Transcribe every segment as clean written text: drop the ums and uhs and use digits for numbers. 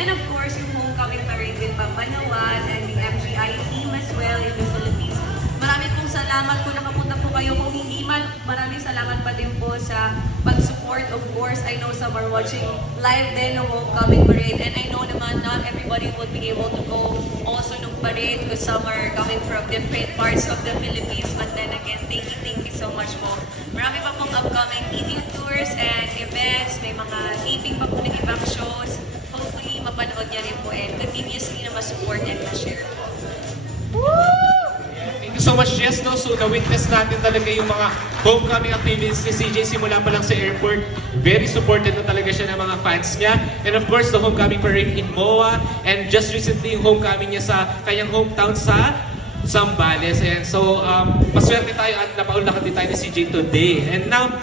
And of course, yung homecoming parade with Pampanawan and the MGI team as well in the Philippines. Maraming pong salamat kung nakapunta po kayo. Kung hindi man, maraming salamat pa din po sa pag-support. Of course, I know some are watching live din ng homecoming parade. And I know naman not everybody would be able to go also ng parade because some are coming from different parts of the Philippines. But then again, thank you so much po. Marami pa pong upcoming media tours and events. May mga taping pa po ng ibang shows. Hopefully, mapanood niya rin po and continuously na ma-support and ma-share po. Thank you so much, Jess. No? So, na-witness natin talaga yung mga homecoming activities ni CJ simula pa lang sa airport. Very supported na talaga siya ng mga fans niya. And of course, the homecoming parade in MOA. And just recently, yung homecoming niya sa kanyang hometown sa Zambales. And so, paswerte tayo at napaunlakan din tayo ni CJ today. And now,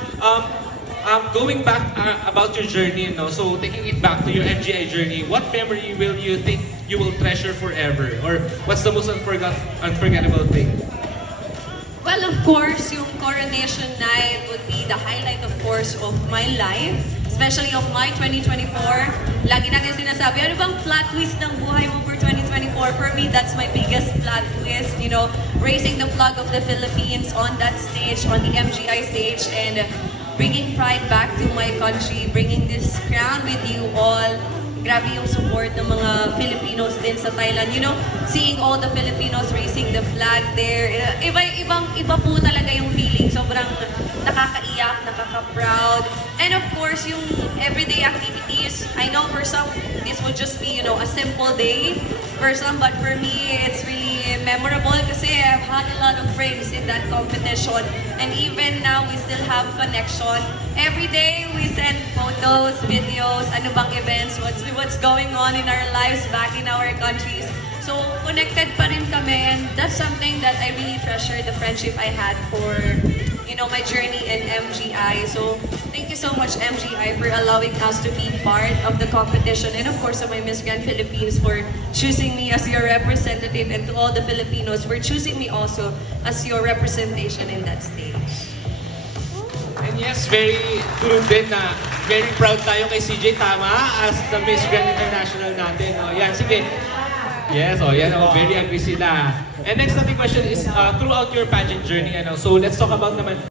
going back about your journey, no? So taking it back to your MGI journey, what memory will you think you will treasure forever? Or what's the most unforgettable thing? Well, of course, yung coronation night would be the highlight, of course, of my life, especially of my 2024. Lagi natin sinasabi, ano bang plot twist ng buhay mo for 2024? For me, that's my biggest plot twist, you know, raising the flag of the Philippines on that stage, on the MGI stage, and bringing pride back to my country, bringing this crown with you all. Grabe yung support ng mga Filipinos din sa Thailand. You know, seeing all the Filipinos raising the flag there. Iba po talaga yung feeling. Sobrang nakakaiyak, nakaka-proud. And of course, yung everyday activities. I know for some, this would just be, you know, a simple day for some. But for me, it's really memorable kasi I've had a lot of friends in that competition. And even now, we still have connection. Every day, we send photos, videos, ano bang events, what's going on in our lives back in our countries. So, connected pa rin kami, and that's something that I really treasure, the friendship I had for, you know, my journey in MGI. So, thank you so much, MGI, for allowing us to be part of the competition. And of course, to my Miss Grand Philippines for choosing me as your representative, and to all the Filipinos for choosing me also as your representation in that stage. And yes, very true din na very proud tayo kay CJ, tama? As the Miss Grand International natin. O, yan, sige. Yes, yan, very agree sila. And next natin question is, throughout your pageant journey, so let's talk about naman